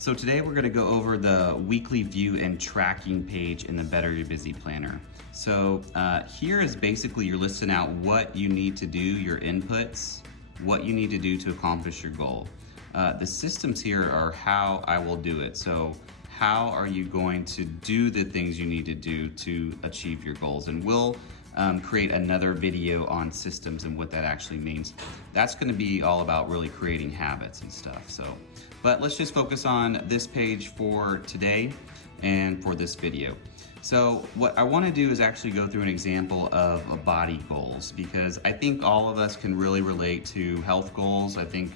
So today we're going to go over the weekly view and tracking page in the Better Your Busy Planner. So here is basically you're listing out what you need to do, your inputs, what you need to do to accomplish your goal. The systems here are how I will do it. So how are you going to do the things you need to do to achieve your goals? And we'll create another video on systems and what that actually means. That's going to be all about really creating habits and stuff. But let's just focus on this page for today and for this video. So what I want to do is actually go through an example of body goals, because I think all of us can really relate to health goals. I think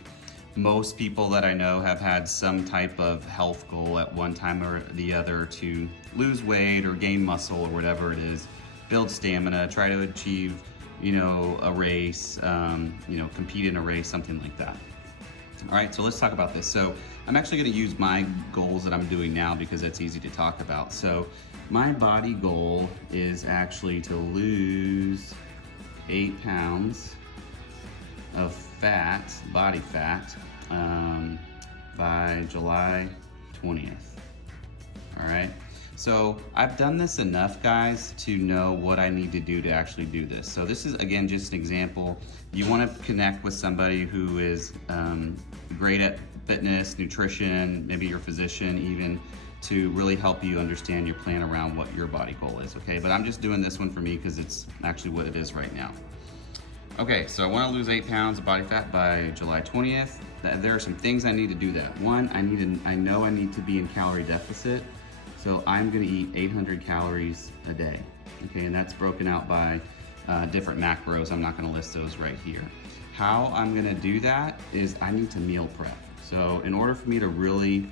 most people that I know have had some type of health goal at one time or the other to lose weight or gain muscle or whatever it is, build stamina, try to achieve, a race, compete in a race, something like that. All right, so let's talk about this. So I'm actually going to use my goals that I'm doing now because it's easy to talk about. So my body goal is actually to lose 8 pounds of fat, body fat, by July 20th. All right. So I've done this enough, guys, to know what I need to do to actually do this. So this is, again, just an example. You want to connect with somebody who is great at fitness, nutrition, maybe your physician even, to really help you understand your plan around what your body goal is, okay? But I'm just doing this one for me because it's actually what it is right now. Okay, so I want to lose 8 pounds of body fat by July 20th. There are some things I need to do that. One, I know I need to be in calorie deficit. So I'm gonna eat 800 calories a day, okay? And that's broken out by different macros. I'm not gonna list those right here. How I'm gonna do that is I need to meal prep. So in order for me to really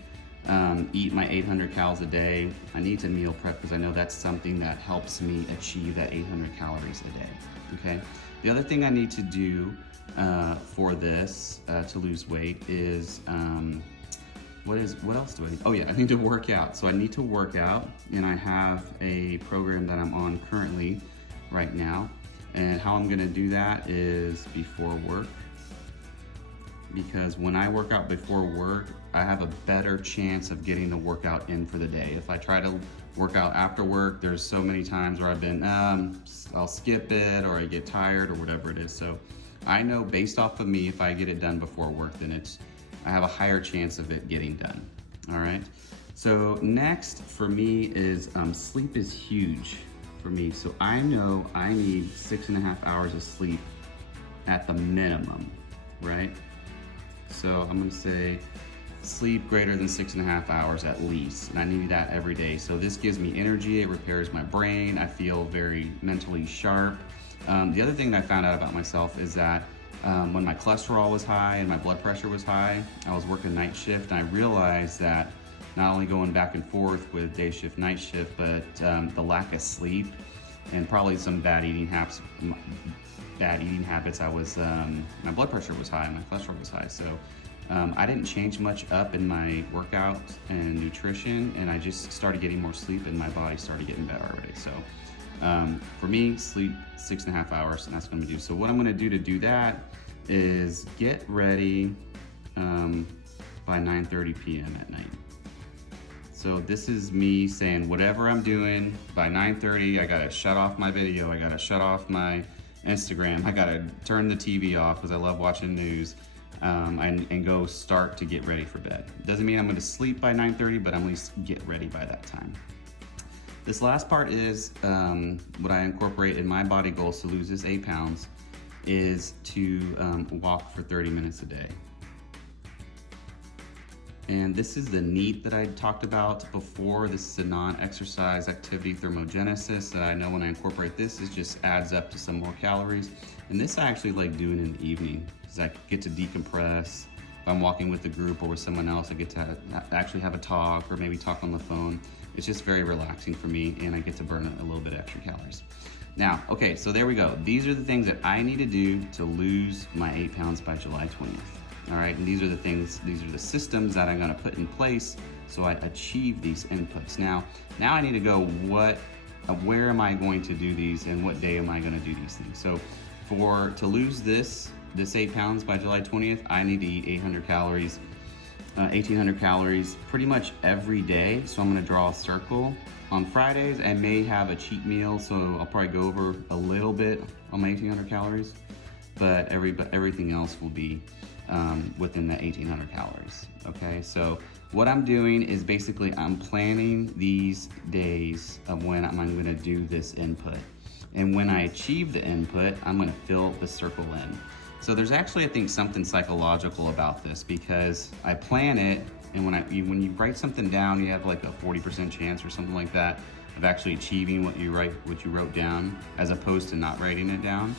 eat my 800 calories a day, I need to meal prep because I know that's something that helps me achieve that 800 calories a day, okay? The other thing I need to do for this to lose weight is, what else do I need? Oh yeah, I need to work out. So I need to work out, and I have a program that I'm on currently right now. And how I'm gonna do that is before work. Because when I work out before work, I have a better chance of getting the workout in for the day. If I try to work out after work, there's so many times where I've been, I'll skip it, or I get tired, or whatever it is. So I know based off of me, if I get it done before work, then I have a higher chance of it getting done. All right. So next for me is sleep is huge for me. So I know I need 6.5 hours of sleep at the minimum, right? So I'm gonna say sleep greater than 6.5 hours at least, and I need that every day. So this gives me energy, it repairs my brain, I feel very mentally sharp. The other thing that I found out about myself is that when my cholesterol was high and my blood pressure was high, I was working night shift, and I realized that not only going back and forth with day shift, night shift, but the lack of sleep and probably some bad eating habits, I was, my blood pressure was high and my cholesterol was high. So I didn't change much up in my workout and nutrition, and I just started getting more sleep and my body started getting better already. So for me, sleep 6.5 hours, and that's what I'm gonna do. So what I'm gonna do to do that is get ready by 9:30 p.m. at night. So this is me saying whatever I'm doing by 9:30, I gotta shut off my video, I gotta shut off my Instagram, I gotta turn the TV off because I love watching news, and go start to get ready for bed. Doesn't mean I'm gonna sleep by 9:30, but I'm at least get ready by that time. This last part is what I incorporate in my body goals to lose this 8 pounds is to walk for 30 minutes a day. And this is the NEAT that I talked about before. This is a non-exercise activity thermogenesis that I know when I incorporate this, it just adds up to some more calories. And this I actually like doing in the evening because I get to decompress. If I'm walking with the group or with someone else, I get to actually have a talk or maybe talk on the phone. It's just very relaxing for me, and I get to burn a little bit extra calories. Now, okay, so there we go. These are the things that I need to do to lose my 8 pounds by July 20th. All right, and these are the systems that I'm gonna put in place so I achieve these inputs. Now I need to go, where am I going to do these and what day am I gonna do these things? So to lose this 8 pounds by July 20th, I need to eat 800 calories 1,800 calories pretty much every day. So I'm gonna draw a circle. On Fridays, I may have a cheat meal, so I'll probably go over a little bit on my 1,800 calories, but everything else will be within that 1,800 calories, okay? So what I'm doing is basically I'm planning these days of when I'm gonna do this input. And when I achieve the input, I'm gonna fill the circle in. So there's actually, I think, something psychological about this, because I plan it, and when you write something down, you have like a 40% chance or something like that of actually achieving what you wrote down, as opposed to not writing it down.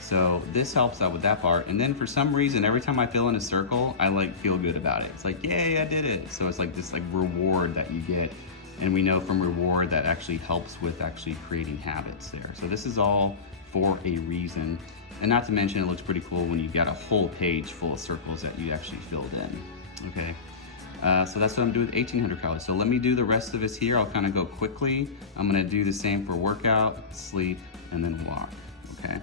So this helps out with that part. And then for some reason, every time I fill in a circle, I like feel good about it. It's like, yay, I did it. So it's like this like reward that you get. And we know from reward that actually helps with actually creating habits there. So this is all for a reason. And not to mention, it looks pretty cool when you got a whole page full of circles that you actually filled in, okay? So that's what I'm doing with 1,800 calories. So let me do the rest of this here. I'll kind of go quickly. I'm gonna do the same for workout, sleep, and then walk, okay?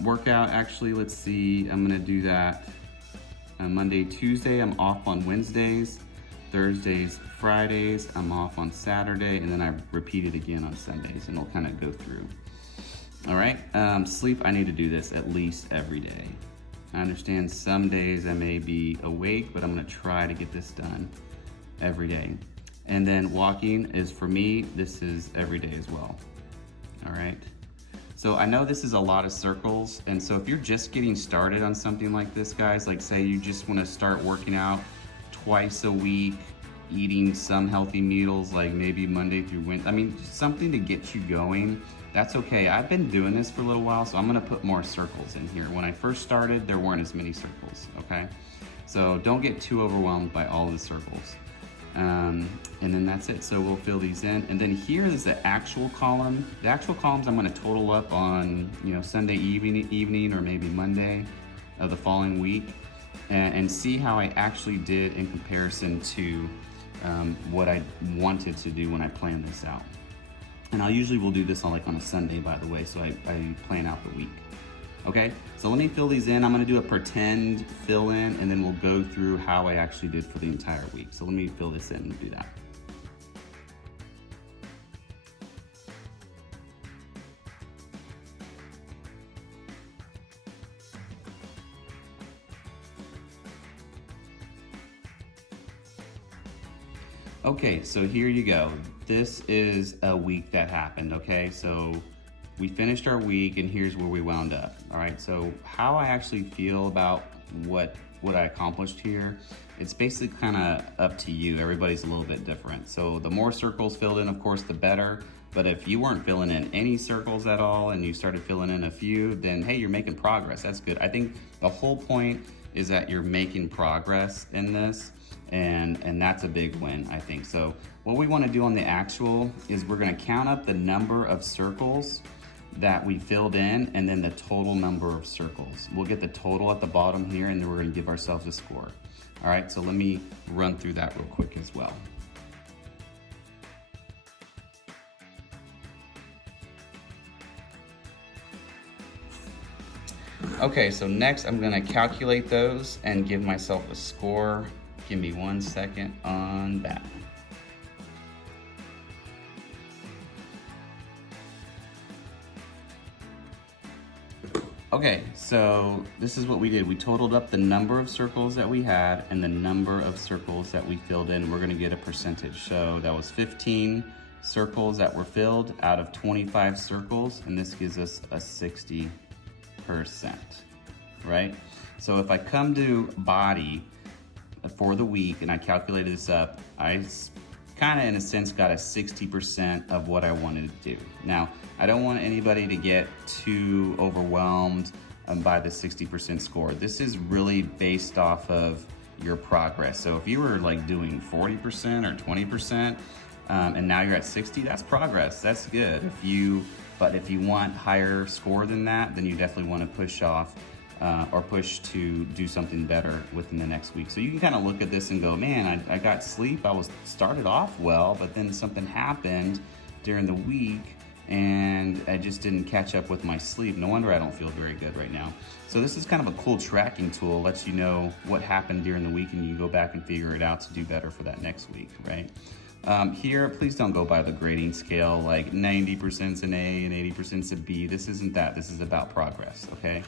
Workout, actually, let's see, I'm gonna do that on Monday, Tuesday. I'm off on Wednesdays. Thursdays, Fridays, I'm off on Saturday, and then I repeat it again on Sundays, and I'll kind of go through. All right, sleep, I need to do this at least every day. I understand some days I may be awake, but I'm gonna try to get this done every day. And then walking is, for me, this is every day as well. All right, so I know this is a lot of circles, and so if you're just getting started on something like this, guys, like say you just wanna start working out twice a week, eating some healthy meals, like maybe Monday through Wednesday. I mean, something to get you going. That's okay. I've been doing this for a little while, so I'm gonna put more circles in here. When I first started, there weren't as many circles, okay? So don't get too overwhelmed by all the circles. And then that's it. So we'll fill these in. And then here is the actual column. The actual columns I'm gonna total up on, Sunday evening or maybe Monday of the following week, and see how I actually did in comparison to what I wanted to do when I planned this out. And I usually will do this on a Sunday, by the way, so I plan out the week. Okay, so let me fill these in. I'm gonna do a pretend fill in, and then we'll go through how I actually did for the entire week. So let me fill this in and do that. Okay, so here you go. This is a week that happened, okay? So we finished our week, and here's where we wound up, all right? So how I actually feel about what I accomplished here, it's basically kind of up to you. Everybody's a little bit different. So the more circles filled in, of course, the better. But if you weren't filling in any circles at all and you started filling in a few, then hey, you're making progress. That's good. I think the whole point is that you're making progress in this. And that's a big win, I think. So what we want to do on the actual is we're going to count up the number of circles that we filled in, and then the total number of circles. We'll get the total at the bottom here, and then we're going to give ourselves a score. All right, so let me run through that real quick as well. Okay, so next I'm going to calculate those and give myself a score. Give me 1 second on that. Okay, so this is what we did. We totaled up the number of circles that we had and the number of circles that we filled in. We're gonna get a percentage. So that was 15 circles that were filled out of 25 circles, and this gives us a 60%, right? So if I come to body, for the week, and I calculated this up, I kind of in a sense got a 60% of what I wanted to do. Now, I don't want anybody to get too overwhelmed by the 60% score. This is really based off of your progress. So if you were doing 40% or 20%, and now you're at 60, that's progress, that's good. But if you want higher score than that, then you definitely want to push off or push to do something better within the next week. So you can kind of look at this and go, man, I got sleep, started off well, but then something happened during the week and I just didn't catch up with my sleep. No wonder I don't feel very good right now. So this is kind of a cool tracking tool, lets you know what happened during the week and you can go back and figure it out to do better for that next week, right? Here, please don't go by the grading scale, like 90%'s an A and 80%'s a B. This isn't that, this is about progress, okay?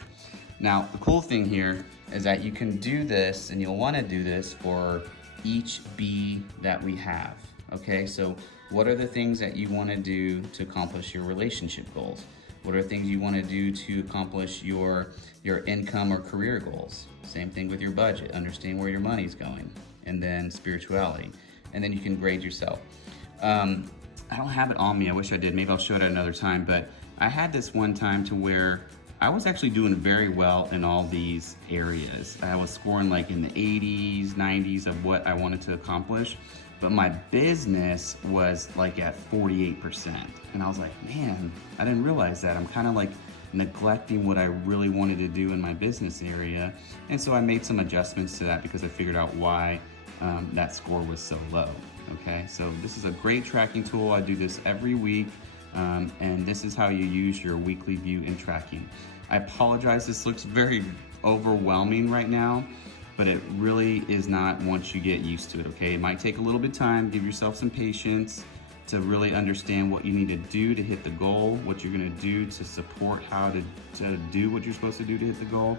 Now, the cool thing here is that you can do this, and you'll wanna do this for each B that we have, okay? So what are the things that you wanna do to accomplish your relationship goals? What are things you wanna do to accomplish your income or career goals? Same thing with your budget, understand where your money's going, and then spirituality. And then you can grade yourself. I don't have it on me, I wish I did, maybe I'll show it at another time, but I had this one time to where I was actually doing very well in all these areas. I was scoring like in the 80s, 90s of what I wanted to accomplish, but my business was like at 48%. And I was like, man, I didn't realize that. I'm kind of like neglecting what I really wanted to do in my business area. And so I made some adjustments to that because I figured out why that score was so low, okay? So this is a great tracking tool. I do this every week. And this is how you use your weekly view and tracking. I apologize, this looks very overwhelming right now, but it really is not once you get used to it, okay? It might take a little bit of time, give yourself some patience to really understand what you need to do to hit the goal, what you're gonna do to support how to do what you're supposed to do to hit the goal,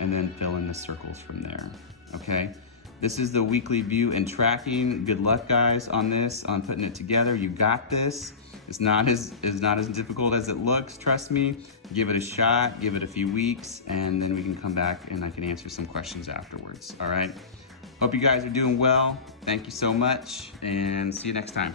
and then fill in the circles from there, okay? This is the weekly view and tracking. Good luck, guys, on this, on putting it together. You got this. It's not as difficult as it looks, trust me. Give it a shot, give it a few weeks, and then we can come back and I can answer some questions afterwards, all right? Hope you guys are doing well. Thank you so much, and see you next time.